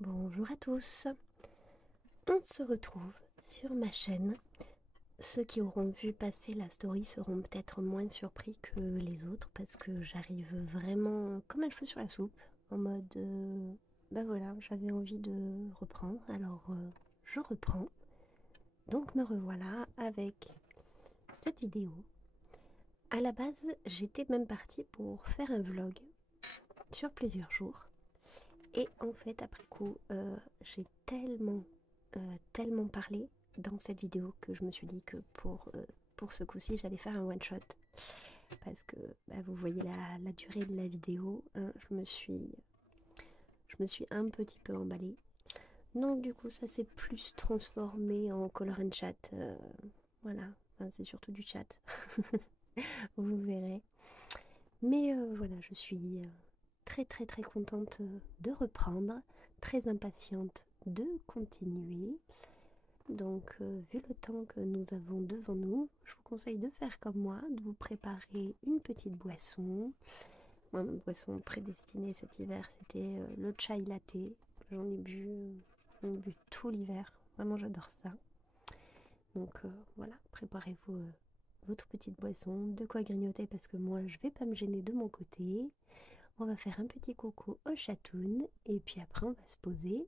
Bonjour à tous, on se retrouve sur ma chaîne. Ceux qui auront vu passer la story seront peut-être moins surpris que les autres parce que j'arrive vraiment comme un cheveu sur la soupe, en mode ben voilà, j'avais envie de reprendre, alors je reprends. Donc me revoilà avec cette vidéo. À la base, j'étais même partie pour faire un vlog sur plusieurs jours. Et en fait, après coup, j'ai tellement parlé dans cette vidéo que je me suis dit que pour ce coup-ci, j'allais faire un one-shot. Parce que bah, vous voyez la durée de la vidéo, hein, je me suis un petit peu emballée. Donc du coup, ça s'est plus transformé en color and chat. Voilà, enfin, c'est surtout du chat. Vous verrez. Mais voilà, je suis très contente de reprendre, très impatiente de continuer. Donc vu le temps que nous avons devant nous, je vous conseille de faire comme moi, de vous préparer une petite boisson. Moi, ma boisson prédestinée cet hiver, c'était le chai latte. J'en ai bu tout l'hiver. Vraiment, j'adore ça. Donc voilà, préparez-vous votre petite boisson, de quoi grignoter parce que moi, je vais pas me gêner de mon côté. On va faire un petit coucou au chatoun et puis après on va se poser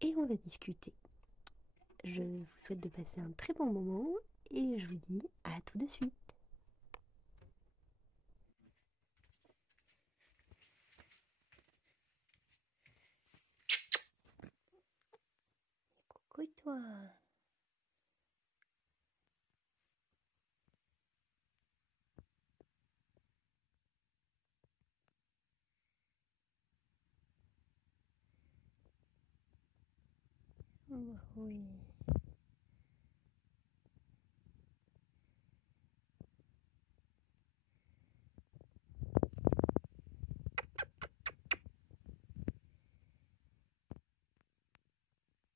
et on va discuter. Je vous souhaite de passer un très bon moment et je vous dis à tout de suite. Coucou toi. Oui.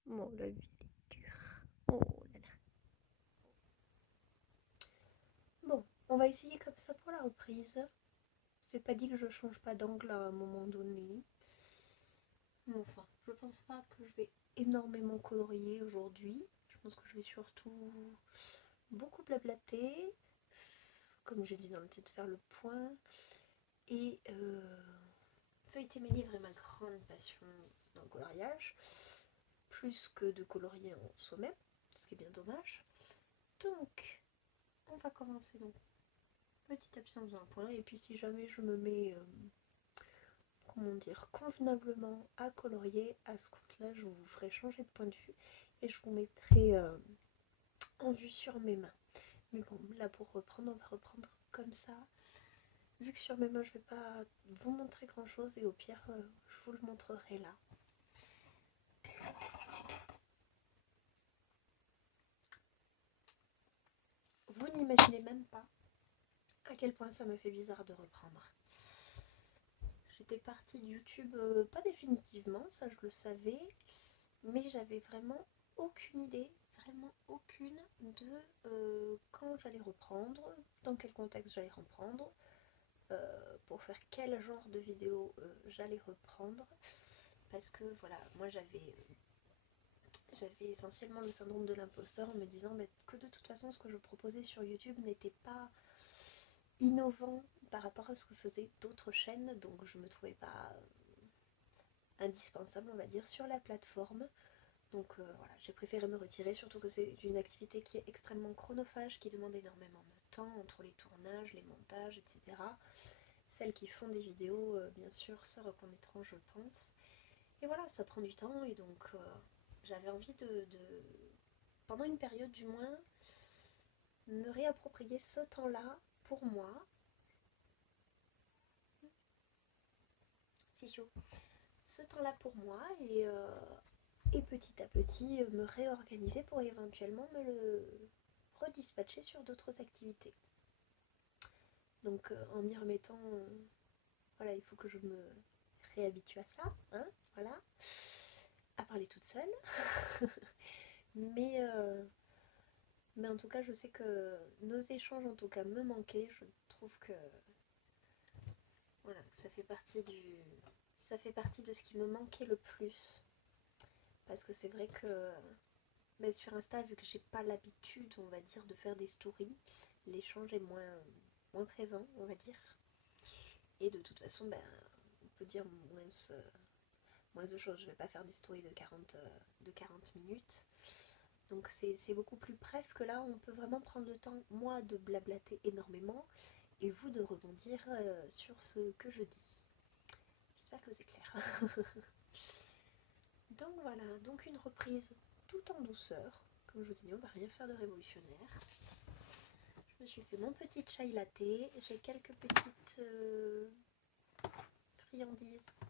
Bon, la vie est dure. Oh là là. Bon, on va essayer comme ça pour la reprise. C'est pas dit que je change pas d'angle à un moment donné. Mais enfin, je pense pas que je vais énormément colorier aujourd'hui. Je pense que je vais surtout beaucoup blablater. Comme j'ai dit dans le titre, faire le point. Et feuilleter mes livres est ma grande passion dans le coloriage. Plus que de colorier en soi-même, ce qui est bien dommage. Donc, on va commencer donc petit à petit en faisant un point. Et puis si jamais je me mets comment dire, convenablement à colorier, à ce compte-là, je vous ferai changer de point de vue et je vous mettrai en vue sur mes mains. Mais bon, là pour reprendre, on va reprendre comme ça. Vu que sur mes mains, je vais pas vous montrer grand-chose et au pire, je vous le montrerai là. Vous n'imaginez même pas à quel point ça me fait bizarre de reprendre. J'étais partie de YouTube, pas définitivement, ça je le savais, mais j'avais vraiment aucune idée, vraiment aucune de quand j'allais reprendre, dans quel contexte j'allais reprendre, pour faire quel genre de vidéo j'allais reprendre, parce que voilà, moi j'avais essentiellement le syndrome de l'imposteur en me disant que de toute façon ce que je proposais sur YouTube n'était pas innovant par rapport à ce que faisaient d'autres chaînes, donc je me trouvais pas indispensable on va dire sur la plateforme. Donc voilà, j'ai préféré me retirer, surtout que c'est une activité qui est extrêmement chronophage, qui demande énormément de temps entre les tournages, les montages, etc. Celles qui font des vidéos, bien sûr, se reconnaîtront, je pense. Et voilà, ça prend du temps et donc j'avais envie pendant une période du moins, me réapproprier ce temps-là pour moi. C'est chaud. Ce temps-là pour moi et petit à petit me réorganiser pour éventuellement me le redispatcher sur d'autres activités. Donc en m'y remettant, voilà, il faut que je me réhabitue à ça, hein, voilà, à parler toute seule. mais, mais en tout cas, je sais que nos échanges, en tout cas, me manquaient. Je trouve que voilà, ça fait partie de ce qui me manquait le plus parce que c'est vrai que mais sur Insta, vu que j'ai pas l'habitude, on va dire, de faire des stories, l'échange est moins présent, on va dire. Et de toute façon, ben, on peut dire moins de choses. Je vais pas faire des stories de 40 minutes. Donc c'est beaucoup plus bref que là, on peut vraiment prendre le temps, moi, de blablater énormément et vous de rebondir sur ce que je dis. J'espère que c'est clair. Donc voilà, donc une reprise tout en douceur. Comme je vous ai dit, on va rien faire de révolutionnaire. Je me suis fait mon petit chai latte. J'ai quelques petites friandises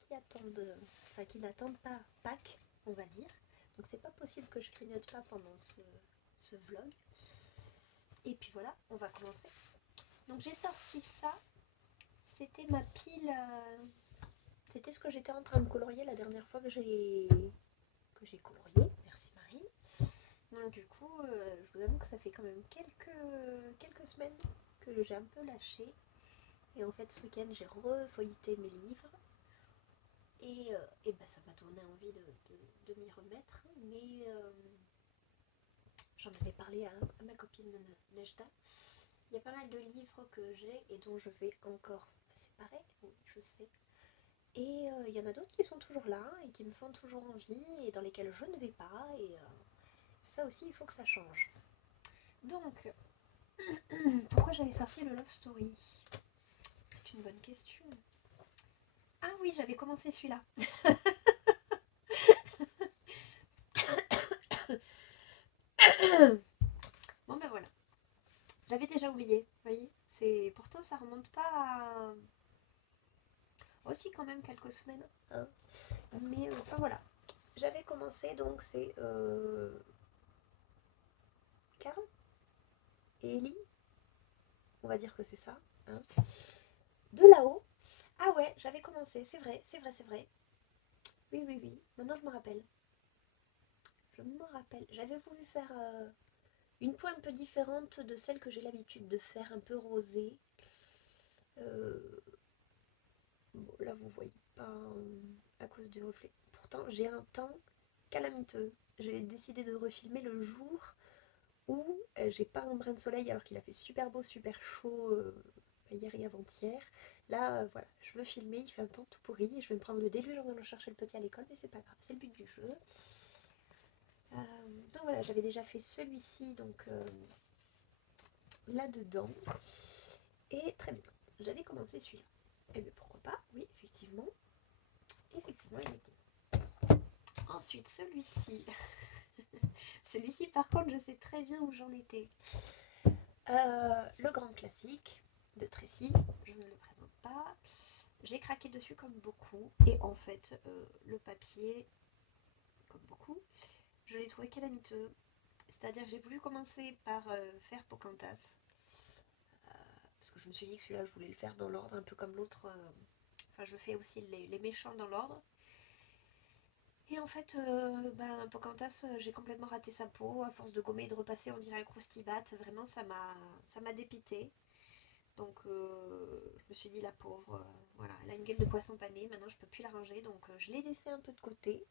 qui attendent, enfin qui n'attendent pas Pâques, on va dire. Donc c'est pas possible que je grignote pas pendant ce vlog. Et puis voilà, on va commencer. Donc j'ai sorti ça. C'était ma pile. C'était ce que j'étais en train de colorier la dernière fois que j'ai colorié. Merci Marine. Donc du coup, je vous avoue que ça fait quand même quelques semaines que j'ai un peu lâché. Et en fait, ce week-end, j'ai refeuilleté mes livres. Et ben, ça m'a donné envie de m'y remettre. Mais j'en avais parlé à ma copine Nejda. Il y a pas mal de livres que j'ai et dont je vais encore me séparer. Oui, je sais. Et il y en a d'autres qui sont toujours là et qui me font toujours envie et dans lesquels je ne vais pas. Et ça aussi, il faut que ça change. Donc, pourquoi j'avais sorti le Love Story? C'est une bonne question. Ah oui, j'avais commencé celui-là. Bon ben voilà. J'avais déjà oublié, vous voyez. Pourtant ça remonte pas à... Aussi quand même quelques semaines. Hein. Mais enfin voilà. J'avais commencé donc c'est Carl et Ellie. On va dire que c'est ça. Hein. De là-haut. Ah ouais, j'avais commencé, c'est vrai, c'est vrai, c'est vrai. Oui, oui, oui. Maintenant je me rappelle. Je me rappelle. J'avais voulu faire une peau un peu différente de celle que j'ai l'habitude de faire, un peu rosée. Bon, là vous voyez pas à cause du reflet. Pourtant j'ai un temps calamiteux. J'ai décidé de refilmer le jour où j'ai pas un brin de soleil alors qu'il a fait super beau, super chaud hier et avant-hier. Là voilà, je veux filmer, il fait un temps tout pourri. Je vais me prendre le déluge en allant chercher le petit à l'école, mais c'est pas grave, c'est le but du jeu. Donc voilà, j'avais déjà fait celui-ci donc là-dedans. Et très bien, j'avais commencé celui-là. Et bien pourquoi pas, oui, effectivement. Effectivement, il était. Ensuite, celui-ci. Celui-ci, par contre, je sais très bien où j'en étais. Le grand classique de Tracy, je ne le présente pas. J'ai craqué dessus comme beaucoup. Et en fait, le papier, comme beaucoup, je l'ai trouvé calamiteux. C'est-à-dire que j'ai voulu commencer par faire Pocahontas. Parce que je me suis dit que celui-là, je voulais le faire dans l'ordre, un peu comme l'autre. Enfin, je fais aussi les méchants dans l'ordre. Et en fait, Pocahontas, j'ai complètement raté sa peau. À force de gommer et de repasser, on dirait un croustibat. Vraiment, ça m'a dépité. Donc, je me suis dit, la pauvre, voilà, elle a une gueule de poisson pané. Maintenant, je peux plus la ranger. Donc, je l'ai laissée un peu de côté.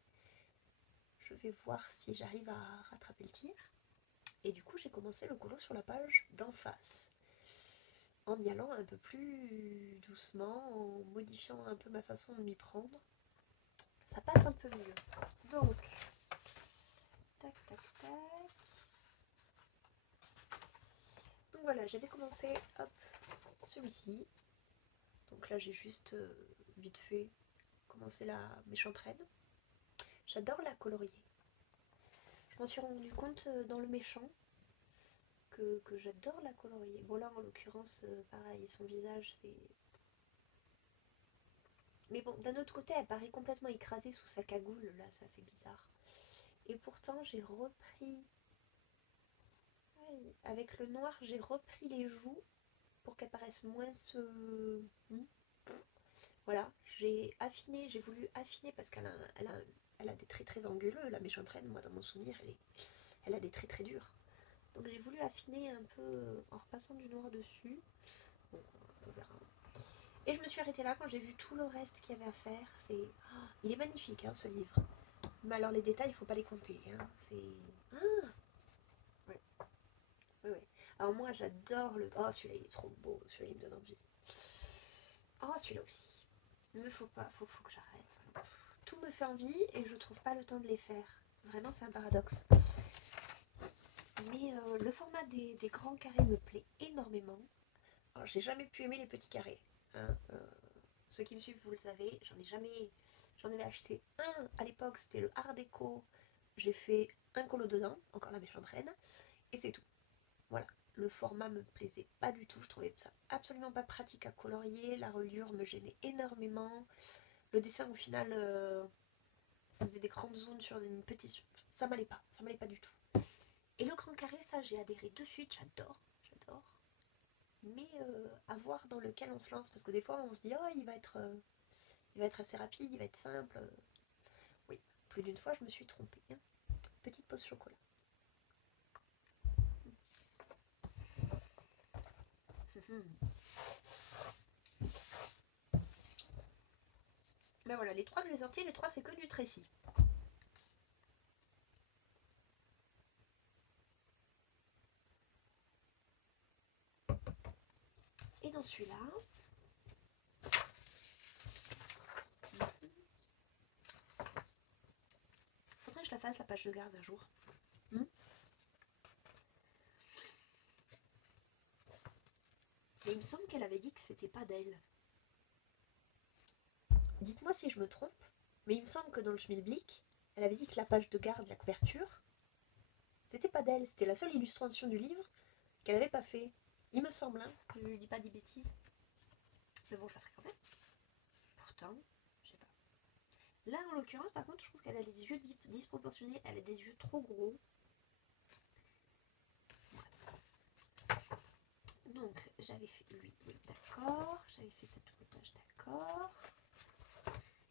Je vais voir si j'arrive à rattraper le tir. Et du coup, j'ai commencé le colo sur la page d'en face. En y allant un peu plus doucement, en modifiant un peu ma façon de m'y prendre. Ça passe un peu mieux. Donc, tac, tac, tac. Donc voilà, j'avais commencé, hop, celui-ci. Donc là, j'ai juste vite fait commencé la méchante reine. J'adore la colorier. Je m'en suis rendu compte dans le méchant que j'adore la colorier. Bon là, en l'occurrence, pareil, son visage, c'est... Mais bon, d'un autre côté, elle paraît complètement écrasée sous sa cagoule. Là, ça fait bizarre. Et pourtant, j'ai repris... Avec le noir, j'ai repris les joues pour qu'elles paraissent moins Voilà, j'ai affiné, j'ai voulu affiner parce qu'elle a des traits très anguleux, la méchante reine, moi dans mon souvenir, elle a des traits très durs. Donc j'ai voulu affiner un peu en repassant du noir dessus. Bon, on verra. Et je me suis arrêtée là quand j'ai vu tout le reste qu'il y avait à faire. Il est magnifique hein, ce livre. Mais alors les détails, il faut pas les compter. Hein. C'est... Ah ouais. Ouais, ouais. Alors moi j'adore le... Oh celui-là il est trop beau, celui-là il me donne envie. Oh celui-là aussi. Il me faut pas, faut que j'arrête. Tout me fait envie et je trouve pas le temps de les faire. Vraiment c'est un paradoxe. Mais le format des grands carrés me plaît énormément. Alors j'ai jamais pu aimer les petits carrés. Hein. Ceux qui me suivent vous le savez, j'en avais acheté un à l'époque, c'était le Art Déco. J'ai fait un colo dedans, encore la méchante reine, et c'est tout. Voilà, le format me plaisait pas du tout, je trouvais ça absolument pas pratique à colorier, la reliure me gênait énormément, le dessin au final, ça faisait des grandes zones sur une petite... ça m'allait pas du tout. Et le grand carré, ça j'ai adhéré de suite, j'adore. Mais à voir dans lequel on se lance, parce que des fois on se dit, oh il va être assez rapide, il va être simple. Oui, plus d'une fois je me suis trompée. Hein. Petite pause chocolat. Mais voilà, les trois que j'ai sortis, les trois c'est que du Tracy. Et dans celui-là, faudrait que je la fasse la page de garde un jour. Mais il me semble qu'elle avait dit que c'était pas d'elle. Dites-moi si je me trompe, mais il me semble que dans le schmilblick, elle avait dit que la page de garde, la couverture, c'était pas d'elle. C'était la seule illustration du livre qu'elle avait pas fait. Il me semble, hein. Je dis pas des bêtises. Mais bon, je la ferai quand même. Pourtant, je sais pas. Là, en l'occurrence, par contre, je trouve qu'elle a les yeux disproportionnés. Elle a des yeux trop gros. Donc, j'avais fait lui, oui, d'accord. J'avais fait cette toutage, d'accord.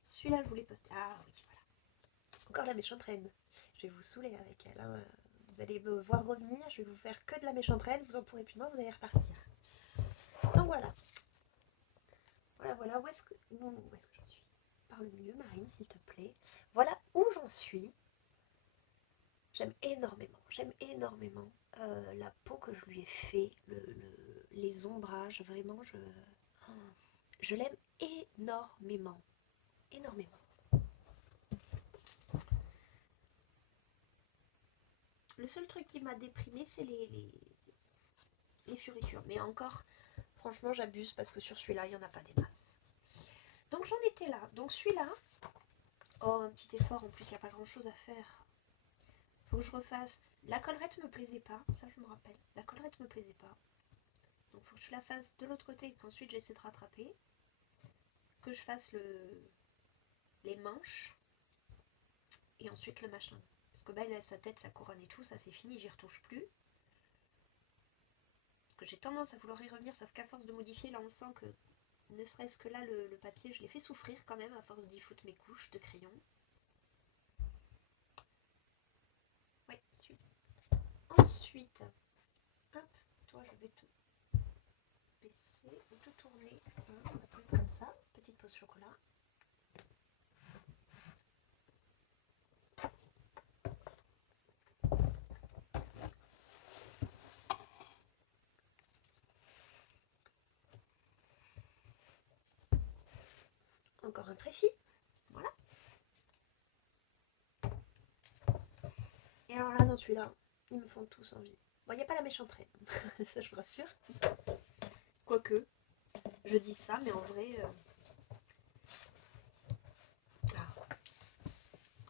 Celui-là, je voulais poster. Ah oui, voilà. Encore la méchante reine. Je vais vous saouler avec elle. Hein. Vous allez me voir revenir. Je vais vous faire que de la méchante reine. Vous en pourrez plus de moi. Vous allez repartir. Donc voilà. Voilà. Où est-ce que j'en suis? Parle mieux, Marine, s'il te plaît. Voilà où j'en suis. J'aime énormément la peau que je lui ai fait, les ombrages, vraiment, je l'aime énormément. Le seul truc qui m'a déprimée, c'est les fioritures. Mais encore, franchement, j'abuse parce que sur celui-là, il n'y en a pas des masses. Donc j'en étais là. Donc celui-là, oh, un petit effort, en plus, il n'y a pas grand-chose à faire. Faut que je refasse. La collerette me plaisait pas, ça je me rappelle. La collerette me plaisait pas. Donc faut que je la fasse de l'autre côté et qu'ensuite j'essaie de rattraper. Que je fasse les manches. Et ensuite le machin. Parce que bah, là, sa tête, sa couronne et tout, ça c'est fini, j'y retouche plus. Parce que j'ai tendance à vouloir y revenir, sauf qu'à force de modifier, là on sent que, ne serait-ce que là, le papier, je l'ai fait souffrir quand même, à force d'y foutre mes couches de crayon. Ouais, suite. Ensuite, hop, toi je vais te baisser ou te tourner, hein, comme ça, petite pause chocolat. Encore un Tracy, voilà. Et alors là, dans celui-là, ils me font tous envie. Bon, il n'y a pas la méchante reine, ça je vous rassure. Quoique, je dis ça, mais en vrai...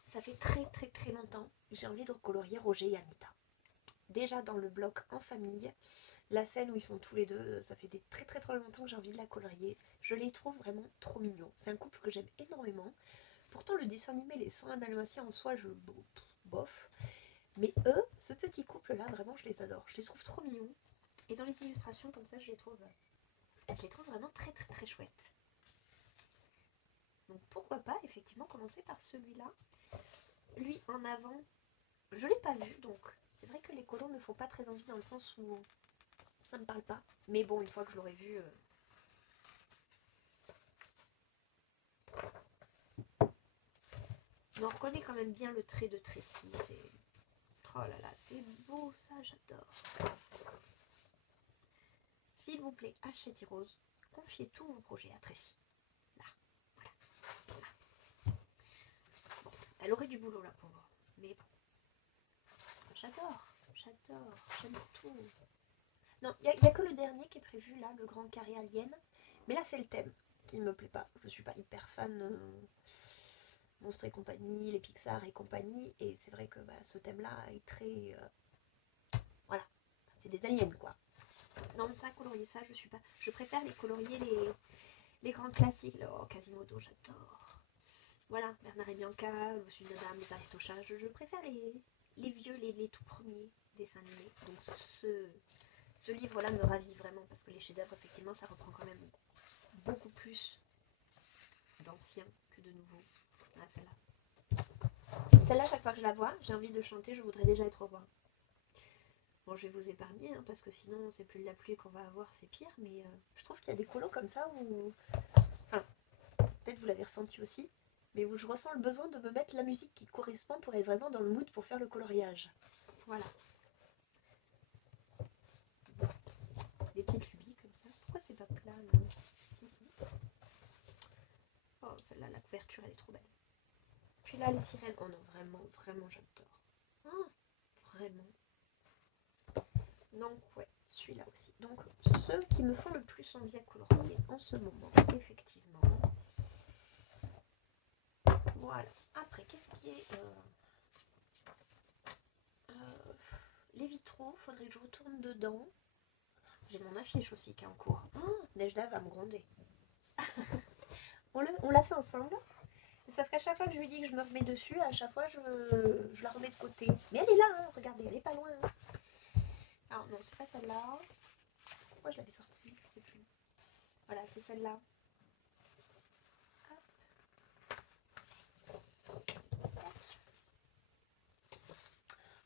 ça fait très longtemps que j'ai envie de recolorier Roger et Anita. Déjà dans le bloc en famille, la scène où ils sont tous les deux, ça fait très longtemps que j'ai envie de la colorier. Je les trouve vraiment trop mignons. C'est un couple que j'aime énormément. Pourtant le dessin animé, les 101 Dalmatiens en soi, bof. Mais eux, ce petit couple-là, vraiment je les adore. Je les trouve trop mignons. Et dans les illustrations comme ça, je les trouve vraiment très chouettes. Donc pourquoi pas effectivement commencer par celui-là. Lui en avant, je l'ai pas vu, donc c'est vrai que les colos me font pas très envie dans le sens où ça me parle pas. Mais bon, une fois que je l'aurai vu... me reconnais quand même bien le trait de Tracy. C'est... Oh là là, c'est beau ça, j'adore. S'il vous plaît, achetez Rose. Confiez tous vos projets à Tracy. Là, voilà. Là. Bon, elle aurait du boulot là, pauvre. Mais bon. J'adore, j'aime tout. Non, il n'y a que le dernier qui est prévu là, le grand carré alien. Mais là, c'est le thème qui ne me plaît pas. Je suis pas hyper fan Monstres et compagnie, les Pixar et compagnie. Et c'est vrai que ce thème-là est très... voilà, c'est des aliens quoi. Non, ça, colorier ça, je suis pas... Je préfère les colorier les grands classiques. Oh, Quasimodo, j'adore. Voilà, Bernard et Bianca, Le Sud de Dame, Les Aristochats. Je préfère les vieux, les tout premiers dessins animés. Donc ce livre-là me ravit vraiment parce que les chefs-d'œuvre, effectivement, ça reprend quand même beaucoup plus d'anciens que de nouveaux. Ah, celle-là. Celle-là, chaque fois que je la vois, j'ai envie de chanter, je voudrais déjà être au roi. Bon, je vais vous épargner, hein, parce que sinon, c'est plus de la pluie qu'on va avoir, c'est pire. Mais je trouve qu'il y a des colos comme ça où... Enfin, peut-être vous l'avez ressenti aussi, mais où je ressens le besoin de me mettre la musique qui correspond pour être vraiment dans le mood pour faire le coloriage. Voilà. Des petites lubies comme ça. Pourquoi c'est pas plat là? Si, si. Oh, celle-là, la couverture, elle est trop belle. Puis là, les sirènes. Oh non, vraiment, vraiment, j'adore. Ah, vraiment. Donc, ouais, celui-là aussi. Donc, ceux qui me font le plus envie à colorier en ce moment, effectivement. Voilà. Après, qu'est-ce qui est... les vitraux, faudrait que je retourne dedans. J'ai mon affiche aussi qui est en cours. Oh, Nejda va me gronder. On l'a fait ensemble. Sauf qu'à chaque fois que je lui dis que je me remets dessus, à chaque fois je la remets de côté. Mais elle est là, hein, regardez, elle est pas loin. Hein. Alors non, c'est pas celle-là. Pourquoi je l'avais sortie? Je sais plus. Voilà, c'est celle-là.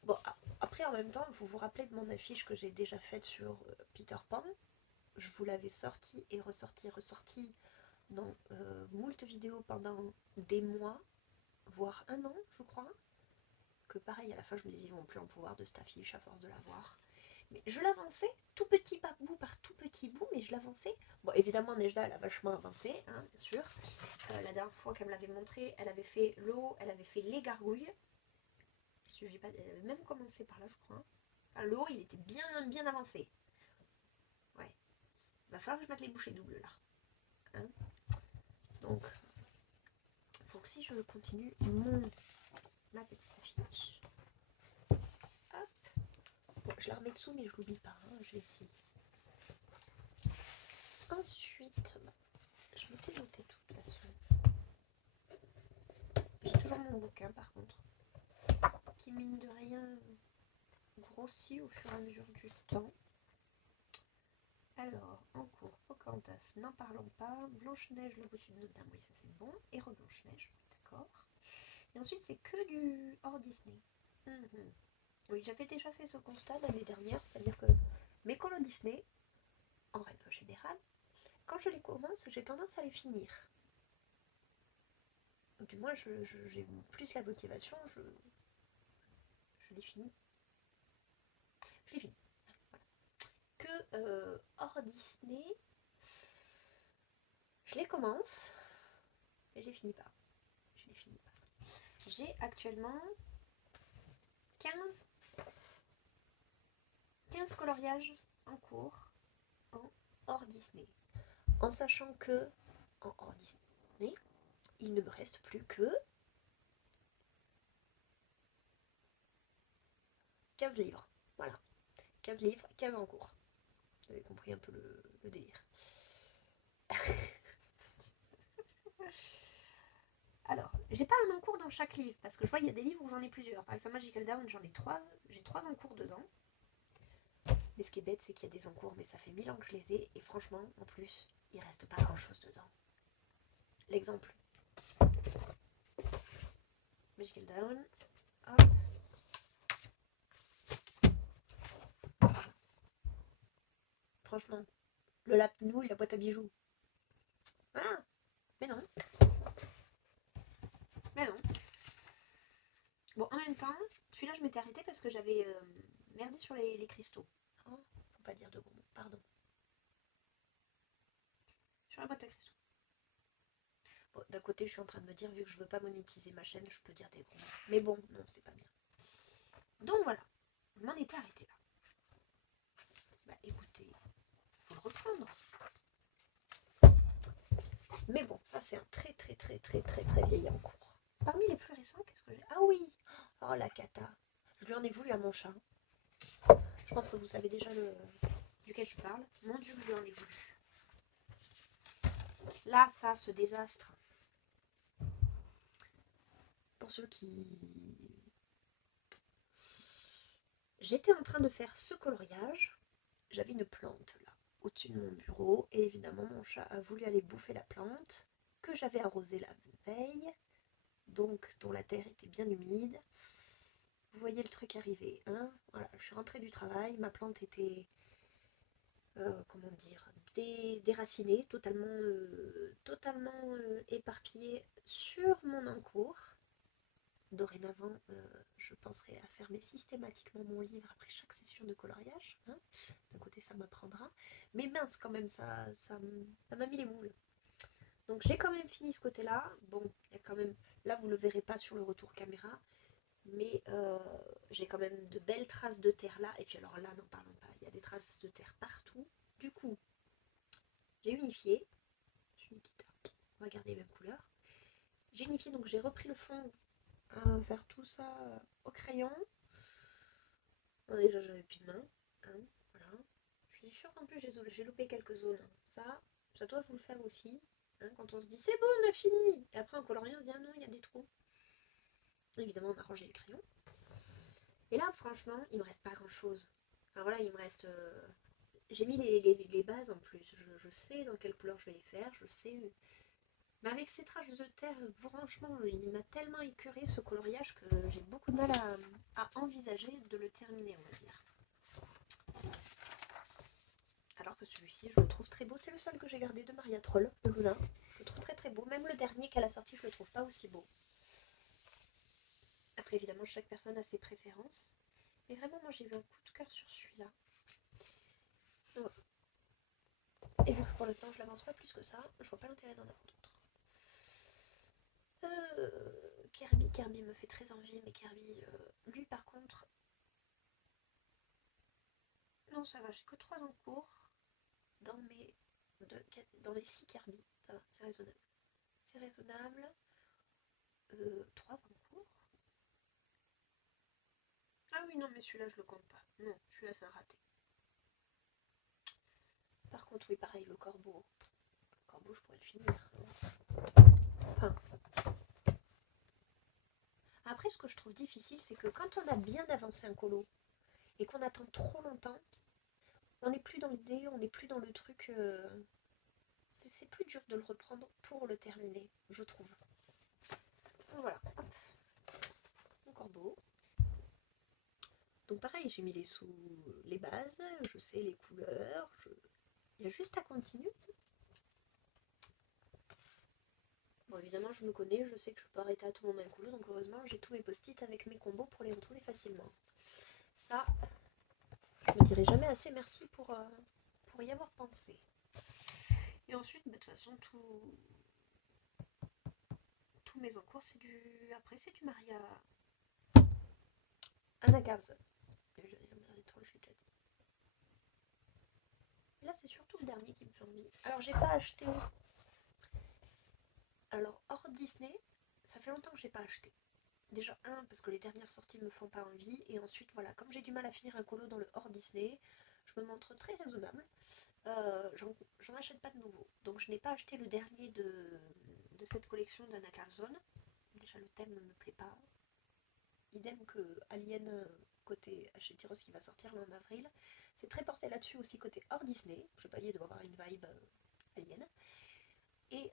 Bon, après en même temps, vous vous rappelez de mon affiche que j'ai déjà faite sur Peter Pan. Je vous l'avais sortie et ressortie dans moult vidéos pendant des mois, voire un an, je crois. Que pareil, à la fin, je me disais, ils vont plus en pouvoir de cette affiche à force de la voir. Mais je l'avançais tout petit bout par tout petit bout, mais je l'avançais. Bon, évidemment, Nejda, elle a vachement avancé, hein, bien sûr. La dernière fois qu'elle me l'avait montré, elle avait fait l'eau, elle avait fait les gargouilles. Je n'ai pas, elle avait même commencé par là, je crois. Enfin, l'eau, il était bien avancé. Ouais. Il va falloir que je mette les bouchées doubles, là. Hein, donc, il faut que si je continue ma petite affiche. Hop. Bon, je la remets dessous, mais je l'oublie pas. Hein, je vais essayer. Ensuite, je m'étais noté de toute façon. J'ai toujours mon bouquin par contre, qui mine de rien grossit au fur et à mesure du temps. Alors, en cours, Pocahontas, n'en parlons pas. Blanche-Neige, le bossu de Notre-Dame, oui, ça c'est bon. Héros Blanche-Neige, d'accord. Et ensuite, c'est que du hors Disney. Oui, j'avais déjà fait ce constat l'année dernière, c'est-à-dire que mes colos Disney, en règle générale, quand je les commence, j'ai tendance à les finir. Du moins, j'ai plus la motivation, je les finis. Je les finis. Voilà. Que hors Disney, je les commence, mais je les finis pas. J'ai actuellement 15 coloriages en cours en hors Disney. En sachant que en hors Disney, il ne me reste plus que 15 livres. Voilà. 15 livres, 15 en cours. Vous avez compris un peu le délire. Alors, j'ai pas un encours dans chaque livre, parce que je vois qu'il y a des livres où j'en ai plusieurs. Par exemple, Magical Down, j'en ai 3, j'ai 3 encours dedans. Mais ce qui est bête, c'est qu'il y a des encours, mais ça fait 1000 ans que je les ai, et franchement, en plus, il reste pas grand chose dedans. L'exemple. Magical Down. Hop. Franchement, le lap de nouilles, la boîte à bijoux. Ah, mais non. Mais non. même temps, celui-là je m'étais arrêtée parce que j'avais merdé sur les cristaux. Oh, faut pas dire de gros mots, pardon. Sur la boîte à cristaux. Bon, d'un côté, je suis en train de me dire, vu que je veux pas monétiser ma chaîne, je peux dire des gros mots. Mais bon, non, c'est pas bien. Donc voilà, je m'en étais arrêtée là. Bah écoutez, faut le reprendre. Mais bon, ça c'est un très très très très très très vieil en cours. Parmi les plus récents, qu'est-ce que j'ai? Ah oui. Oh la cata. Je lui en ai voulu à mon chat. Je pense que vous savez déjà duquel je parle. Mon Dieu, je lui en ai voulu. Là, ça, ce désastre. Pour ceux qui... J'étais en train de faire ce coloriage. J'avais une plante là, au-dessus de mon bureau. Et évidemment, mon chat a voulu aller bouffer la plante que j'avais arrosée la veille. Donc, dont la terre était bien humide. Vous voyez le truc arriver, hein? Voilà, je suis rentrée du travail, ma plante était, comment dire, déracinée, totalement éparpillée sur mon encours. Dorénavant, je penserai à fermer systématiquement mon livre après chaque session de coloriage. Hein. D'un côté, ça m'apprendra. Mais mince, quand même, ça m'a mis les moules. Donc j'ai quand même fini ce côté-là. Bon, il y a quand même... Là, vous ne le verrez pas sur le retour caméra. Mais j'ai quand même de belles traces de terre là. Et puis alors là, n'en parlons pas. Il y a des traces de terre partout. Du coup, j'ai unifié. On va garder les mêmes couleurs. J'ai unifié, donc j'ai repris le fond à faire tout ça au crayon. Bon, déjà, j'avais plus de main. Hein, voilà. Je suis sûre qu'en plus, j'ai loupé quelques zones. Ça doit vous le faire aussi. Hein, quand on se dit c'est bon, on a fini. Et après, en coloriant, on se dit ah non, il y a des trous. Évidemment, on a rangé les crayons. Et là, franchement, il me reste pas grand chose. Enfin voilà, il me reste. J'ai mis les bases en plus. Je sais dans quelle couleur je vais les faire. Je sais. Mais avec ces traces de terre, franchement, il m'a tellement écœuré ce coloriage que j'ai beaucoup de mal à envisager de le terminer, on va dire. Alors que celui-ci, je le trouve très beau. C'est le seul que j'ai gardé de Maria Troll, de Luna. Je le trouve très très beau. Même le dernier qu'elle a sorti, je le trouve pas aussi beau. Après, évidemment, chaque personne a ses préférences. Mais vraiment, moi, j'ai eu un coup de cœur sur celui-là. Voilà. Et vu que pour l'instant, je l'avance pas plus que ça, je vois pas l'intérêt d'en avoir d'autres. Kirby me fait très envie, mais Kirby, lui par contre... Non, ça va, j'ai que 3 en cours dans mes 6 Kirby. Ça va, c'est raisonnable. C'est raisonnable. 3 en cours. Ah oui, non, mais celui-là, je le compte pas. Non, celui-là, c'est un raté. Par contre, oui, pareil, le corbeau. Le corbeau, je pourrais le finir. Enfin... Après, ce que je trouve difficile, c'est que quand on a bien avancé un colo et qu'on attend trop longtemps, on n'est plus dans l'idée, on n'est plus dans le truc. C'est plus dur de le reprendre pour le terminer, je trouve. Donc voilà, hop, mon corbeau. Donc pareil, j'ai mis les bases, je sais les couleurs, il y a juste à continuer. Bon, évidemment, je me connais, je sais que je peux arrêter à tout moment un colo, donc heureusement, j'ai tous mes post-it avec mes combos pour les retrouver facilement. Ça, je ne dirai jamais assez merci pour y avoir pensé. Et ensuite, bah, de toute façon, tous mes encours, c'est du... Après, c'est du Maria... Anna Carlson. Et là, c'est surtout le dernier qui me fait envie. Alors, j'ai pas acheté... Alors, hors Disney, ça fait longtemps que j'ai pas acheté. Déjà, parce que les dernières sorties me font pas envie. Et ensuite, voilà, comme j'ai du mal à finir un colo dans le hors Disney, je me montre très raisonnable. J'en achète pas de nouveau. Donc, je n'ai pas acheté le dernier de cette collection d'Anna Carlson. Déjà, le thème ne me plaît pas. Idem que Alien côté Hachetiros qui va sortir là en avril. C'est très porté là-dessus aussi côté hors Disney. Je sais pas, il doit avoir une vibe Alien. Et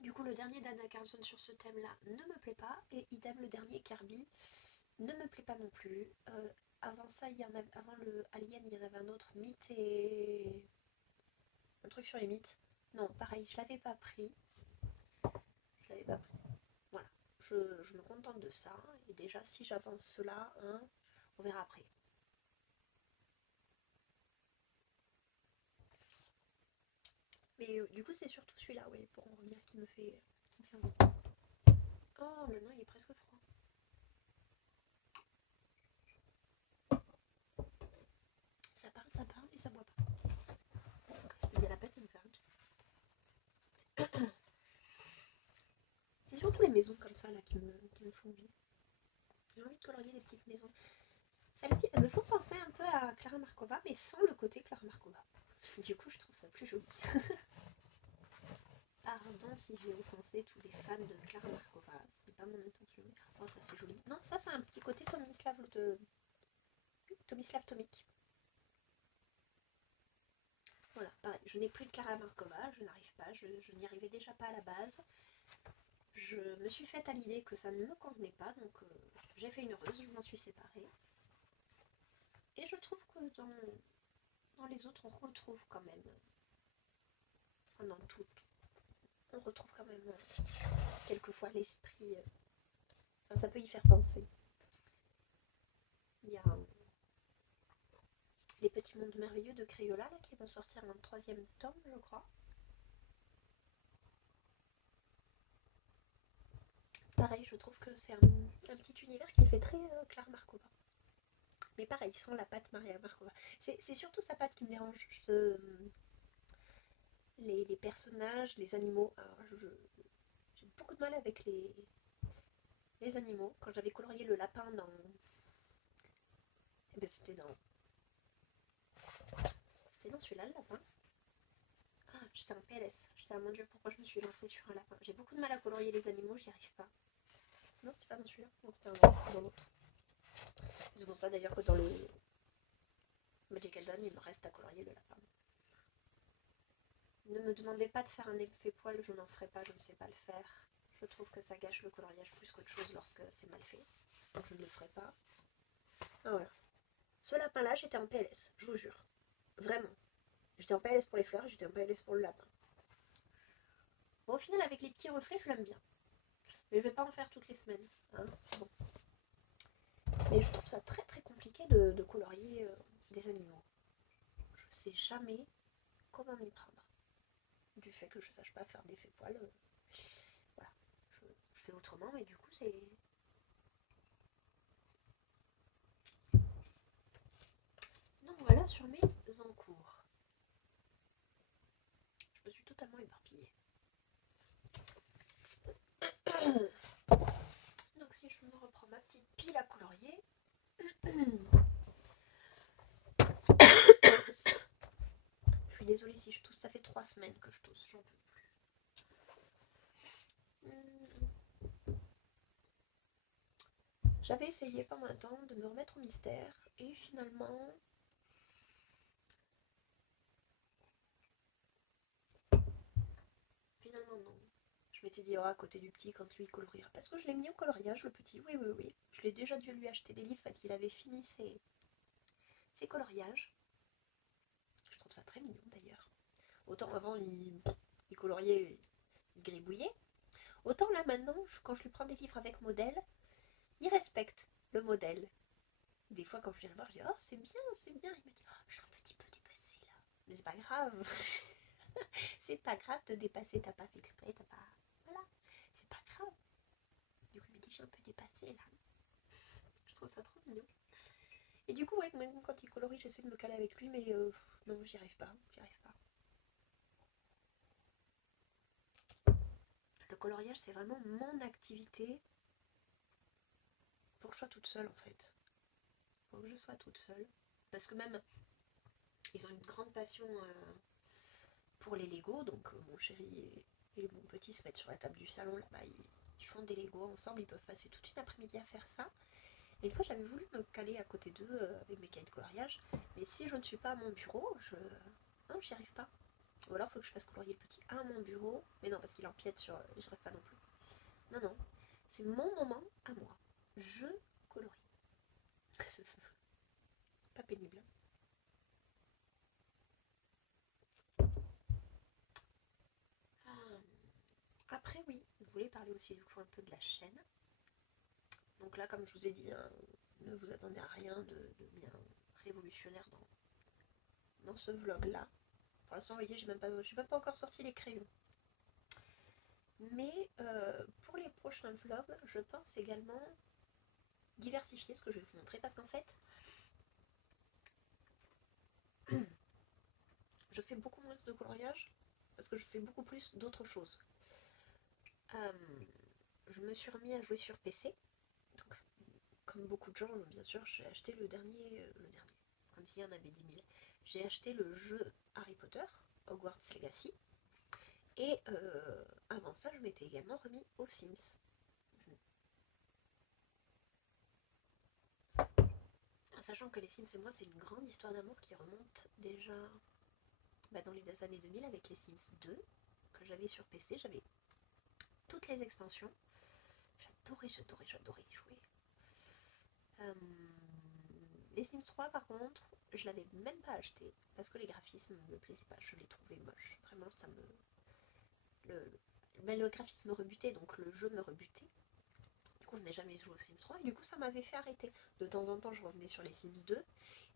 du coup, le dernier d'Anna Carlson sur ce thème-là ne me plaît pas. Et idem, le dernier Kirby ne me plaît pas non plus. Avant ça, avant le Alien, il y en avait un autre, Mythe et... Un truc sur les mythes. Non, pareil, je l'avais pas pris. Voilà. je me contente de ça. Et déjà, si j'avance cela, hein, on verra après. Mais du coup, c'est surtout celui-là, oui, pour en revenir, qui me fait envie. Oh, maintenant, il est presque froid. Ça parle, et ça boit pas. C'était bien la peine de me faire un. C'est surtout les maisons comme ça, là, qui me font envie. J'ai envie de colorier des petites maisons. Celles-ci, elles me font penser un peu à Clara Markova, mais sans le côté Clara Markova. Du coup, je trouve ça plus joli. Pardon si j'ai offensé tous les fans de Clara Markova, c'était pas mon intention. Oh, ça c'est joli. Non, ça c'est un petit côté Tomislav Tomic. Voilà, pareil, je n'ai plus de Clara Markova, je n'arrive pas, je n'y arrivais déjà pas à la base. Je me suis faite à l'idée que ça ne me convenait pas, donc j'ai fait une heureuse, je m'en suis séparée. Et je trouve que dans les autres, on retrouve quand même, enfin dans toutes, on retrouve quand même quelquefois l'esprit, enfin ça peut y faire penser. Il y a les petits mondes merveilleux de Crayola là, qui vont sortir en 3e tome, je crois. Pareil, je trouve que c'est un petit univers qui fait très Clara Markova. Mais pareil, sans la patte Maria Markova. C'est surtout sa patte qui me dérange. Les personnages, les animaux. Alors, j'ai beaucoup de mal avec les animaux. Quand j'avais colorié le lapin dans... Eh ben, c'était dans celui-là, le lapin. Ah, j'étais en PLS. J'étais, ah mon dieu, pourquoi je me suis lancée sur un lapin. J'ai beaucoup de mal à colorier les animaux, j'y arrive pas. Non, c'était pas dans celui-là. Non, c'était dans l'autre. C'est pour ça d'ailleurs que dans le Magical Dawn, il me reste à colorier le lapin. Ne me demandez pas de faire un effet poil, je n'en ferai pas, je ne sais pas le faire. Je trouve que ça gâche le coloriage plus qu'autre chose lorsque c'est mal fait. Donc je ne le ferai pas. Ah voilà. Ce lapin-là, j'étais en PLS, je vous jure. Vraiment. J'étais en PLS pour les fleurs, j'étais en PLS pour le lapin. Bon, au final, avec les petits reflets, je l'aime bien. Mais je vais pas en faire toutes les semaines. Hein, bon. Mais je trouve ça très très compliqué de colorier des animaux. Je sais jamais comment m'y prendre. Du fait que je sache pas faire d'effet poil. Voilà. Je fais autrement, mais du coup, c'est... Donc voilà sur mes encours. Je me suis totalement éparpillée. Donc si je me reprends ma petite pile à colorier. Je suis désolée si je tousse, ça fait 3 semaines que je tousse, j'en peux plus. J'avais essayé pendant un temps de me remettre au mystère et finalement... Finalement non. Je m'étais dit, oh, à côté du petit, quand lui coloriera. Parce que je l'ai mis au coloriage, le petit, oui, oui, oui. Je l'ai déjà dû lui acheter des livres parce qu'il avait fini ses coloriages. Je trouve ça très mignon d'ailleurs. Autant avant, il coloriait, il gribouillait. Autant là maintenant, quand je lui prends des livres avec modèle, il respecte le modèle. Et des fois, quand je viens le voir, je dis, oh, c'est bien, c'est bien. Il me dit, oh, je suis un petit peu dépassée là. Mais c'est pas grave. C'est pas grave de dépasser, t'as pas fait exprès, t'as pas... Voilà, c'est pas grave. Du coup, il me dit, je suis un peu dépassée là. Je trouve ça trop mignon. Et du coup, ouais, même quand il colorie, j'essaie de me caler avec lui, mais non, j'y arrive pas, Le coloriage, c'est vraiment mon activité. Faut que je sois toute seule en fait. Faut que je sois toute seule. Parce que même, ils ont une grande passion pour les Lego, donc mon chéri et mon petit se mettent sur la table du salon là-bas, ils font des Lego ensemble, ils peuvent passer toute une après-midi à faire ça. Et une fois j'avais voulu me caler à côté d'eux avec mes cahiers de coloriage, mais si je ne suis pas à mon bureau, non, j'y arrive pas. Ou alors il faut que je fasse colorier le petit à mon bureau, mais non, parce qu'il empiète sur... J'y arrive pas non plus. Non, non, c'est mon moment à moi. Je colorie. Pas pénible. Après, oui, je voulais parler aussi du coup un peu de la chaîne. Donc là, comme je vous ai dit, hein, ne vous attendez à rien de bien révolutionnaire dans ce vlog-là. Pour l'instant, vous voyez, j'ai même pas encore sorti les crayons. Mais pour les prochains vlogs, je pense également diversifier ce que je vais vous montrer parce qu'en fait, je fais beaucoup moins de coloriage parce que je fais beaucoup plus d'autres choses. Je me suis remis à jouer sur PC. Donc, comme beaucoup de gens, bien sûr, j'ai acheté le dernier, comme s'il y en avait 10 000. J'ai acheté le jeu Harry Potter, Hogwarts Legacy. Et avant ça, je m'étais également remis aux Sims. Sachant que les Sims et moi, c'est une grande histoire d'amour qui remonte déjà dans les années 2000 avec les Sims 2 que j'avais sur PC. J'avais toutes les extensions. J'adorais y jouer. Les Sims 3 par contre, je l'avais même pas acheté parce que les graphismes me plaisaient pas, je les trouvais moches. Vraiment, ça me... le graphisme me rebutait, donc le jeu me rebutait. Du coup, je n'ai jamais joué aux Sims 3 et du coup, ça m'avait fait arrêter. De temps en temps, je revenais sur les Sims 2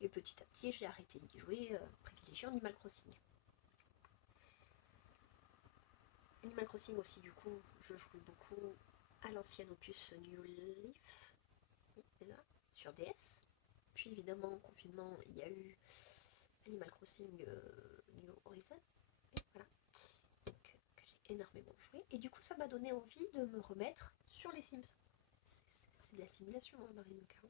et petit à petit, j'ai arrêté d'y jouer, privilégiant Animal Crossing. Animal Crossing aussi, du coup, je jouais beaucoup à l'ancienne opus New Leaf, oui, c'est ça, sur DS. Puis évidemment, en confinement, il y a eu Animal Crossing New Horizon, et voilà, que j'ai énormément joué. Et du coup, ça m'a donné envie de me remettre sur les Sims. C'est de la simulation hein, dans les deux cas.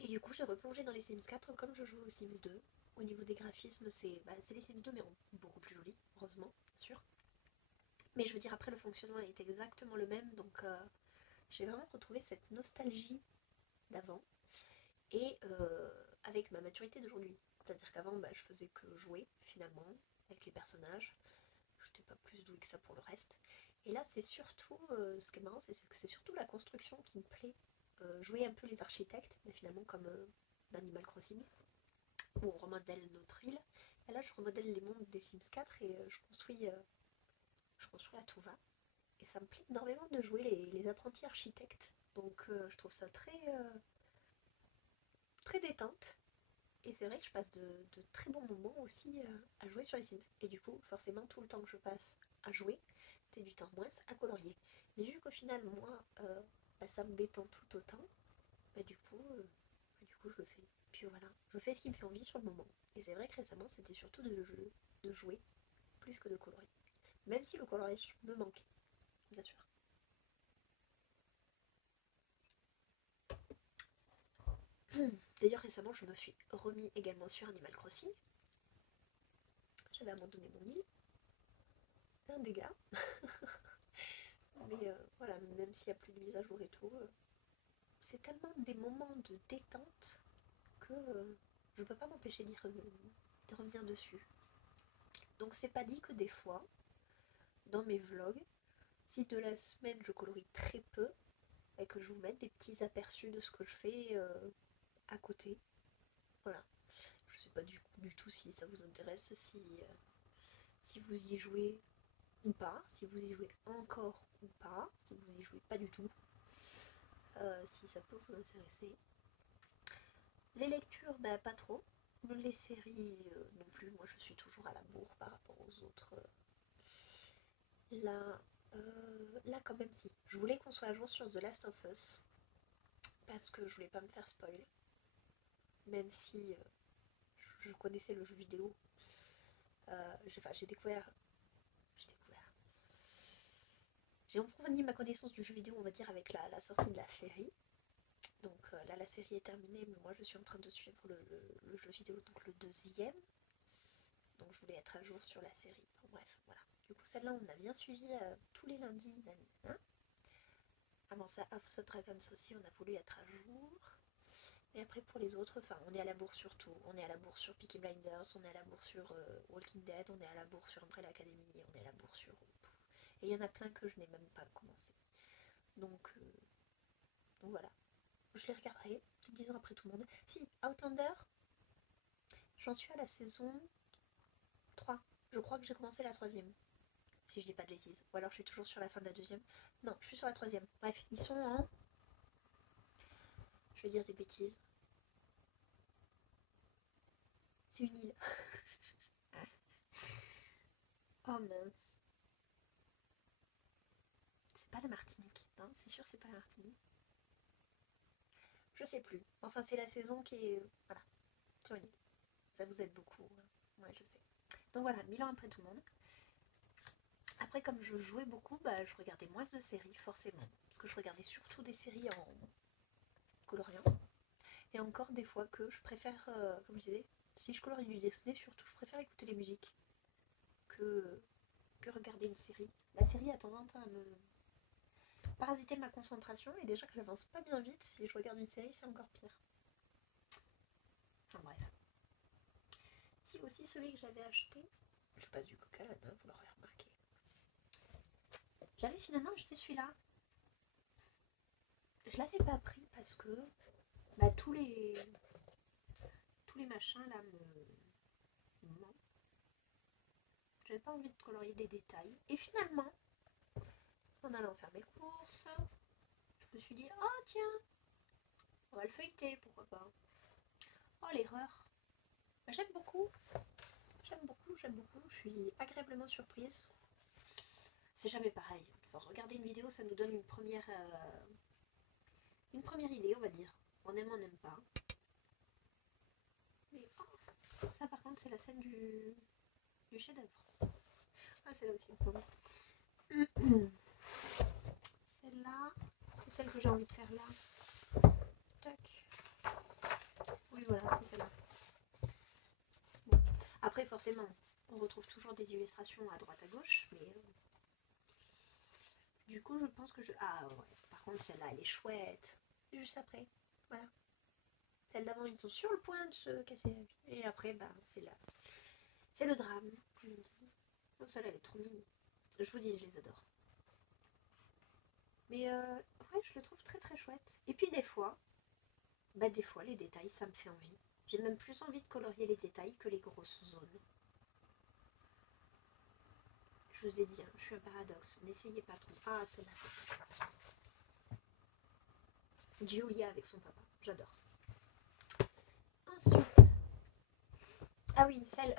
Et du coup, j'ai replongé dans les Sims 4 comme je joue aux Sims 2. Au niveau des graphismes, c'est les Sims 2, mais beaucoup plus joli, heureusement, bien sûr. Mais je veux dire, après, le fonctionnement est exactement le même, donc j'ai vraiment retrouvé cette nostalgie d'avant. Et avec ma maturité d'aujourd'hui. C'est-à-dire qu'avant, je faisais que jouer, finalement, avec les personnages. Je n'étais pas plus douée que ça pour le reste. Et là, c'est surtout, ce qui est marrant, c'est que c'est surtout la construction qui me plaît. Jouer un peu les architectes, mais finalement comme d'Animal Crossing, où on remodèle notre île. Et là, je remodèle les mondes des Sims 4 et je construis à tout va. Et ça me plaît énormément de jouer les apprentis architectes. Donc je trouve ça très détente. Et c'est vrai que je passe de très bons moments aussi à jouer sur les Sims. Et du coup, forcément, tout le temps que je passe à jouer, c'est du temps moins à colorier. Mais vu qu'au final, moi, ça me détend tout autant, du coup, je le fais. Puis voilà, je fais ce qui me fait envie sur le moment. Et c'est vrai que récemment, c'était surtout de jouer plus que de colorier. Même si le coloriage me manquait, bien sûr. D'ailleurs, récemment, je me suis remis également sur Animal Crossing. J'avais abandonné mon île. C'est un dégât. Mais voilà, même s'il n'y a plus de mise à jour et tout, c'est tellement des moments de détente que je ne peux pas m'empêcher de revenir dessus. Donc c'est pas dit que des fois, dans mes vlogs, si de la semaine je colorie très peu, et que je vous mette des petits aperçus de ce que je fais à côté. Voilà. Je sais pas du tout si ça vous intéresse, si vous y jouez ou pas, si vous y jouez encore ou pas, si vous y jouez pas du tout, si ça peut vous intéresser. Les lectures, pas trop. Les séries non plus, moi je suis toujours à la bourre par rapport aux autres. Là quand même si. Je voulais qu'on soit à jour sur The Last of Us, parce que je voulais pas me faire spoil. Même si je connaissais le jeu vidéo. J'ai découvert. J'ai approfondi ma connaissance du jeu vidéo, on va dire, avec la sortie de la série. Donc là, la série est terminée, mais moi je suis en train de suivre le jeu vidéo, donc le deuxième. Donc je voulais être à jour sur la série. Bon, bref, voilà. Du coup, celle-là, on a bien suivi tous les lundis. Hein. Avant ça, House of Dragons aussi, on a voulu être à jour. Et après, pour les autres, on est à la bourre sur tout. On est à la bourre sur Peaky Blinders, on est à la bourre sur Walking Dead, on est à la bourre sur Umbrella Academy, on est à la bourre sur... Et il y en a plein que je n'ai même pas commencé. Donc voilà. Je les regarderai, peut-être 10 ans après tout le monde. Si, Outlander, j'en suis à la saison 3. Je crois que j'ai commencé la troisième. si je dis pas de bêtises. Ou alors je suis toujours sur la fin de la deuxième. Non, je suis sur la troisième. Bref, ils sont en... Je vais dire des bêtises. C'est une île. Oh mince. C'est pas la Martinique. Non, c'est sûr c'est pas la Martinique. Je sais plus. Enfin, c'est la saison qui est... Voilà, sur une île. Ça vous aide beaucoup. Ouais, je sais. Donc voilà, 1000 ans après tout le monde. Après, comme je jouais beaucoup, bah, je regardais moins de séries, forcément. Parce que je regardais surtout des séries en coloriant. Et encore des fois que je préfère, comme je disais, si je colorie du Disney, surtout je préfère écouter les musiques que regarder une série. La série a tendance à me parasiter ma concentration et déjà que j'avance pas bien vite, si je regarde une série, c'est encore pire. Enfin bref. Si aussi celui que j'avais acheté, je passe du coq à l'âne, vous l'aurez remarqué. J'avais finalement acheté celui-là. Je l'avais pas pris parce que bah, tous les machins là me manquent. J'avais pas envie de colorier des détails. Et finalement, en allant faire mes courses, je me suis dit, oh tiens, on va le feuilleter, pourquoi pas. Oh l'erreur. Bah, j'aime beaucoup. Je suis agréablement surprise. C'est jamais pareil. Enfin, regarder une vidéo, ça nous donne une première idée, on va dire. On aime, on n'aime pas. Mais oh, ça par contre, c'est la scène du chef-d'œuvre. Ah, c'est là aussi. Celle-là, c'est celle que j'ai envie de faire là. Tac. Oui, voilà, c'est celle-là. Bon. Après, forcément, on retrouve toujours des illustrations à droite à gauche, mais du coup, je pense que je... Ah ouais, par contre, celle-là, elle est chouette. Et juste après, voilà. Celle d'avant, ils sont sur le point de se casser la vie. Et après, bah, c'est là. C'est le drame, comme on dit. Oh, celle-là, elle est trop mignonne. Je vous dis, je les adore. Mais ouais, je le trouve très très chouette. Et puis des fois, les détails, ça me fait envie. J'ai même plus envie de colorier les détails que les grosses zones. Je vous ai dit, hein, je suis un paradoxe. N'essayez pas trop. Ah, celle-là. Giulia avec son papa. J'adore. Ensuite. Ah oui, celle.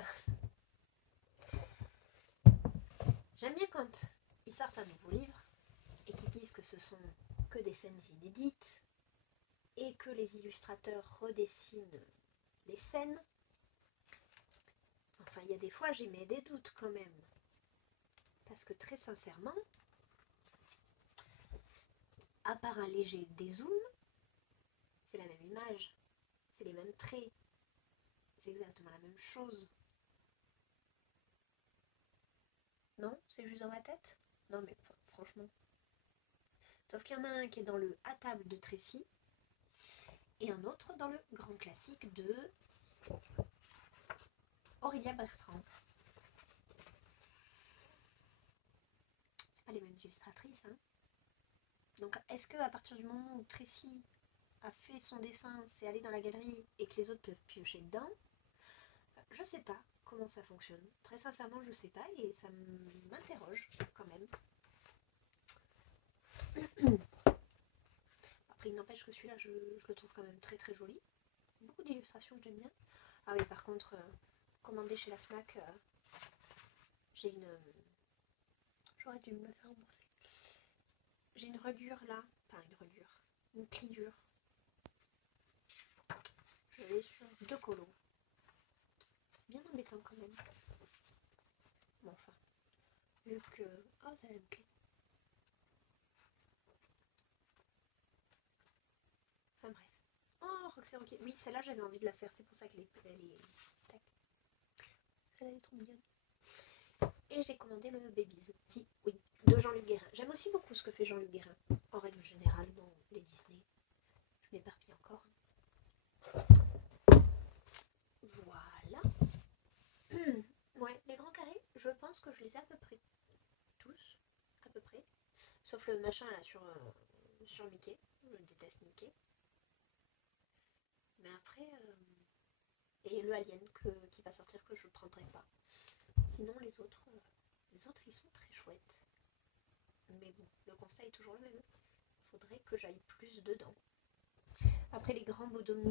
J'aime bien quand ils sortent un nouveau livre et qu'ils disent que ce sont que des scènes inédites et que les illustrateurs redessinent les scènes. Enfin, il y a des fois, j'émets des doutes quand même. Parce que très sincèrement, à part un léger dézoom, c'est la même image, c'est les mêmes traits, c'est exactement la même chose. Non, c'est juste dans ma tête? Non mais franchement. Sauf qu'il y en a un qui est dans le à table de Tracy et un autre dans le grand classique de Aurélia Bertrand. C'est pas les mêmes illustratrices, hein. Donc est-ce que à partir du moment où Tracy a fait son dessin, c'est aller dans la galerie et que les autres peuvent piocher dedans? Je sais pas comment ça fonctionne. Très sincèrement, je sais pas et ça m'interroge quand même. Après, il n'empêche que celui-là, je le trouve quand même très très joli. Beaucoup d'illustrations que j'aime bien. Ah oui, par contre, commandé chez la Fnac, j'ai une... J'aurais dû me le faire rembourser. J'ai une reliure là, enfin une reliure, une pliure. Je l'ai sur 2 colos. C'est bien embêtant quand même. Bon, enfin, vu que... Oh, ça va me plaire. Enfin bref. Oh, Roxy Rocket. Oui, celle-là, j'avais envie de la faire. C'est pour ça qu'elle est... Tac. Elle est trop mignonne. Et j'ai commandé le Babies. Si, oui, de Jean-Luc Guérin. J'aime aussi beaucoup ce que fait Jean-Luc Guérin. En règle générale, dans les Disney. Je m'éparpille encore. Voilà. Ouais, les grands carrés, je pense que je les ai à peu près tous. À peu près. Sauf le machin là sur Mickey. Je déteste Mickey. Mais après... Et le Alien qui va sortir que je ne prendrai pas. Sinon les autres ils sont très chouettes. chouette. Mais bon, le constat est toujours le même. Il faudrait que j'aille plus dedans. Après les grands bouts d'Omni,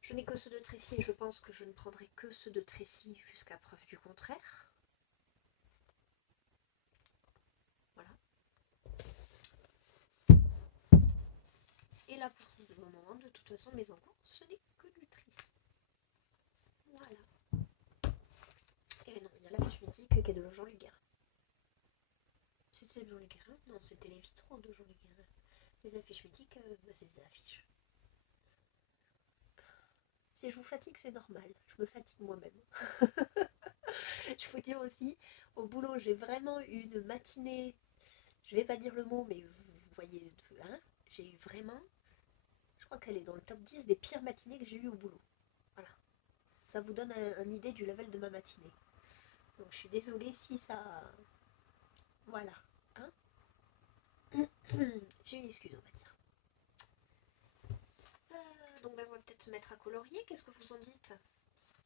je n'ai que ceux de Trécy et je pense que je ne prendrai que ceux de Trécy jusqu'à preuve du contraire. Voilà. Et là pour ce moment, de toute façon, mes encours, ce n'est que du Trécy. Voilà. Et non, il y a l'affiche mythique qui est de Jean-Luc Guérin. C'était de Jean-Luc Guérin? Non, c'était les vitraux de Jean-Luc Guérin. Les affiches mythiques, c'est des affiches. Si je vous fatigue, c'est normal. Je me fatigue moi-même. Je vous dire aussi, au boulot, j'ai vraiment eu une matinée, je vais pas dire le mot, mais vous voyez, hein, j'ai eu vraiment, je crois qu'elle est dans le top 10 des pires matinées que j'ai eues au boulot. Voilà. Ça vous donne une idée du level de ma matinée. Donc je suis désolée si ça... Voilà. Hein. J'ai une excuse, on va dire. Donc on va peut-être se mettre à colorier. Qu'est-ce que vous en dites?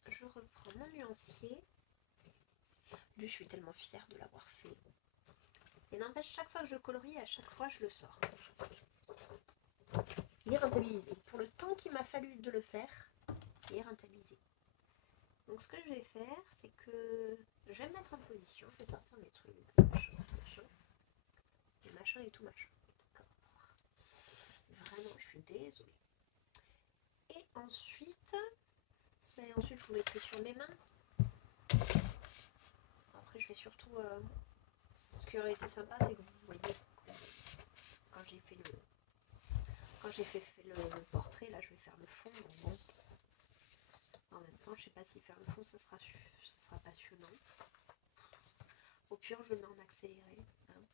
Je reprends mon nuancier. Lui, je suis tellement fière de l'avoir fait. Et n'empêche, chaque fois que je colorie, à chaque fois, je le sors. Il est rentabilisé. Pour le temps qu'il m'a fallu de le faire, il est rentabilisé. Donc ce que je vais faire, c'est que je vais me mettre en position. Je vais sortir mes trucs, machin, tout machin. Et machin et tout machin. Vraiment, je suis désolée. Et ensuite, je vous mettrai sur mes mains. Après, je vais surtout... ce qui aurait été sympa, c'est que vous voyez quand j'ai fait le portrait, là, je vais faire le fond. Donc bon. En même temps, je sais pas si faire le fond, ça sera passionnant. Au pire, je le mets en accéléré. Hein.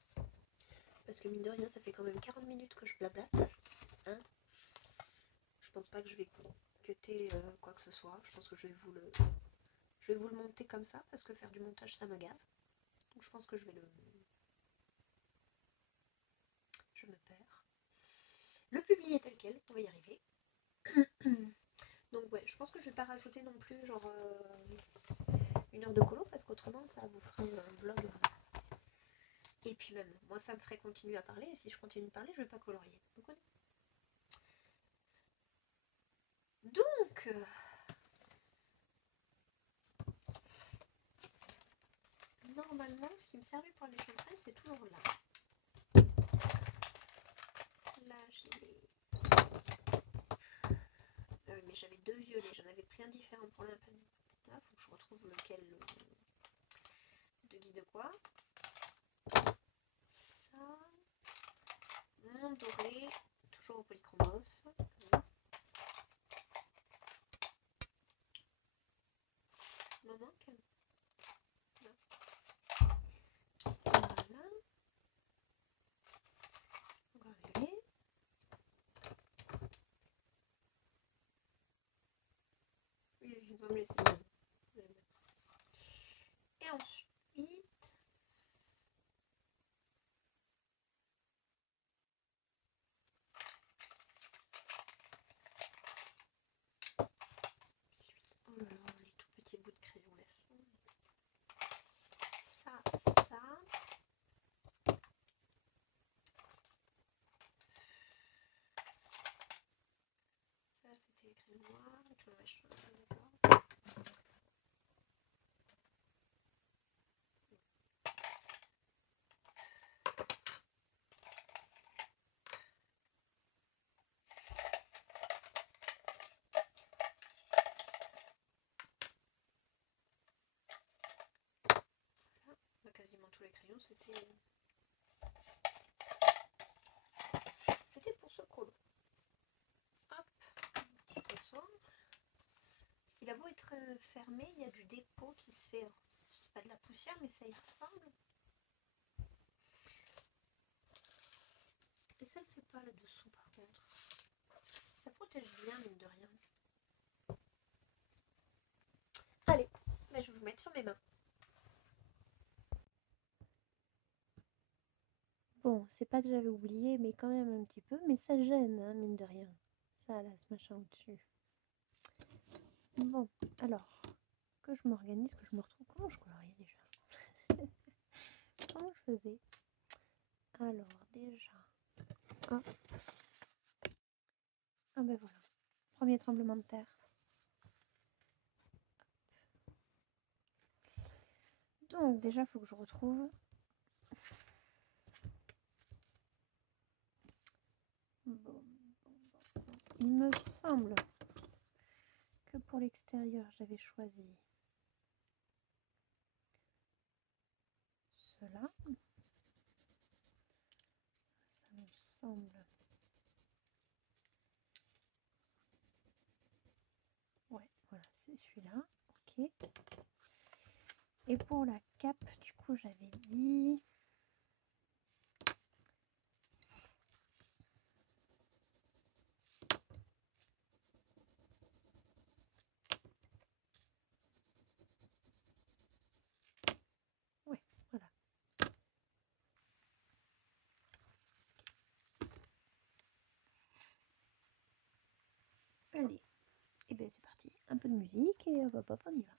Parce que mine de rien, ça fait quand même 40 minutes que je blablate. Hein. Je pense pas que je vais cutter quoi que ce soit. Je pense que je vais vous le monter comme ça, parce que faire du montage, ça me gave. Donc je pense que je me perds. Le publier tel quel, on va y arriver. Donc ouais, je pense que je vais pas rajouter non plus genre 1 heure de colo, parce qu'autrement ça vous ferait un vlog. Et puis même, moi ça me ferait continuer à parler, et si je continue de parler, je vais pas colorier. Vous connaissez. Donc normalement, ce qui me servait pour les chantraines, c'est toujours là. Là, j'ai... mais j'avais 2 violets, j'en avais pris un différent pour l'impagné. Là, faut que je retrouve lequel de guide quoi. Ça, mon doré, toujours au polychromos. Maman, calme. Voilà. Encore un violet. Oui, il me semblait, c'est bon. Et ensuite, oh là là, les tout petits bouts de crayon, laisse tomber. Ça, c'était les crayons noirs, les crayons machin, d'accord. Quasiment tous les crayons, c'était pour ce colo. Hop, petit poisson. Parce qu'il a beau être fermé, il y a du dépôt qui se fait. C'est pas de la poussière, mais ça y ressemble. Et ça le fait pas là-dessous par contre. Ça protège bien, mine de rien. Allez, je vais vous mettre sur mes mains. Bon, c'est pas que j'avais oublié, mais quand même un petit peu. Mais ça gêne, hein, mine de rien. Ça, là, ce machin au-dessus. Bon, alors, que je m'organise, que je me retrouve. Comment je colorie déjà? faisais. Alors déjà, ah ben voilà, premier tremblement de terre. Donc déjà, il faut que je retrouve. Bon. Il me semble que pour l'extérieur, j'avais choisi cela. Ça me semble. Ouais, voilà, c'est celui-là. Ok. Et pour la cape, du coup, j'avais dit... Ouais, voilà. Allez, et bien c'est parti. Un peu de musique et hop, hop, on y va.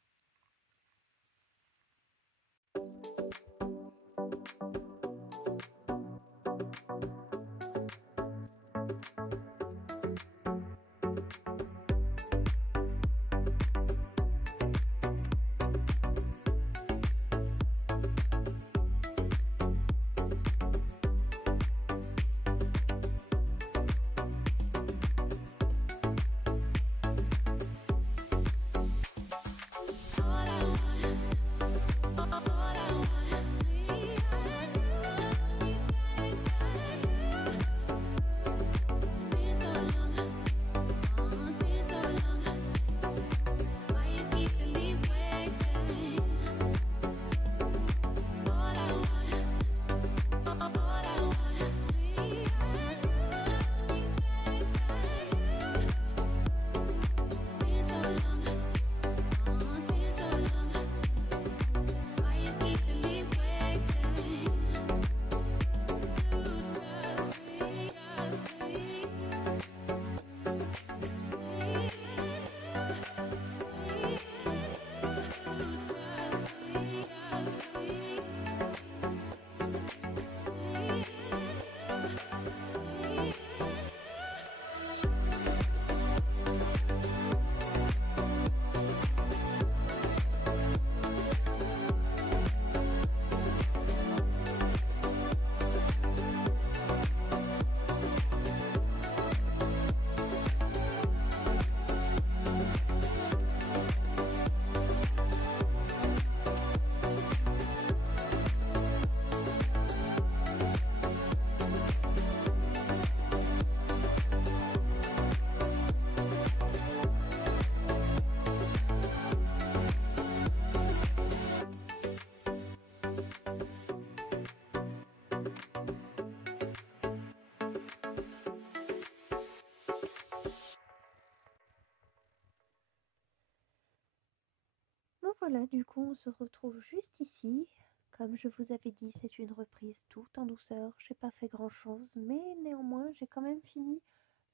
Bon voilà, du coup on se retrouve juste ici. Comme je vous avais dit, c'est une reprise tout en douceur. J'ai pas fait grand chose, mais néanmoins j'ai quand même fini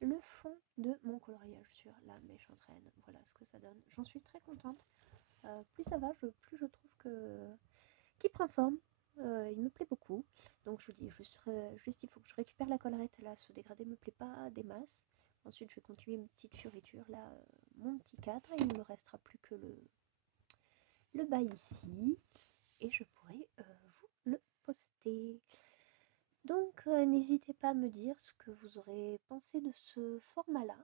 le fond de mon coloriage sur la méchante reine. Voilà ce que ça donne. J'en suis très contente. Plus ça va, plus je trouve qu'il prend forme. Il me plaît beaucoup. Donc je vous dis, juste il faut que je récupère la collerette. Là, ce dégradé me plaît pas des masses. Ensuite, je vais continuer une petite fioriture. Là, mon petit cadre. Et il ne me restera plus que le bas ici. Et je pourrai vous le poster. Donc, n'hésitez pas à me dire ce que vous aurez pensé de ce format-là.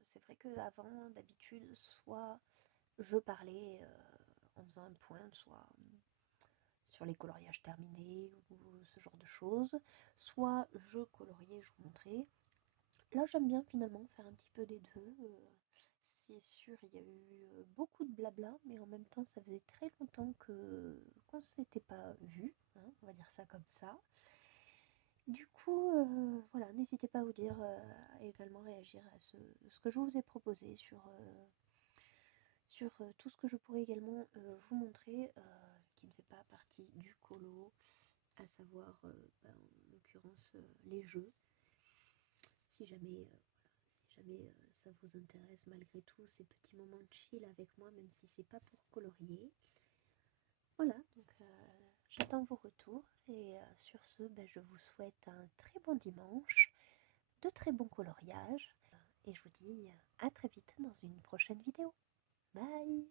C'est vrai qu'avant, d'habitude, soit je parlais en faisant un point, soit sur les coloriages terminés ou ce genre de choses, soit je coloriais, je vous montrais. Là, j'aime bien finalement faire un petit peu des deux. C'est sûr, il y a eu beaucoup de blabla, mais en même temps, ça faisait très longtemps qu'on ne s'était pas vu, hein, on va dire ça comme ça. Du coup, voilà, n'hésitez pas à vous dire, à également réagir à ce que je vous ai proposé sur tout ce que je pourrais également vous montrer, qui ne fait pas partie du colo, à savoir, en l'occurrence, les jeux. Si jamais, ça vous intéresse malgré tout, ces petits moments de chill avec moi, même si c'est pas pour colorier. Voilà, donc j'attends vos retours et sur ce, je vous souhaite un très bon dimanche, de très bons coloriages et je vous dis à très vite dans une prochaine vidéo. Bye!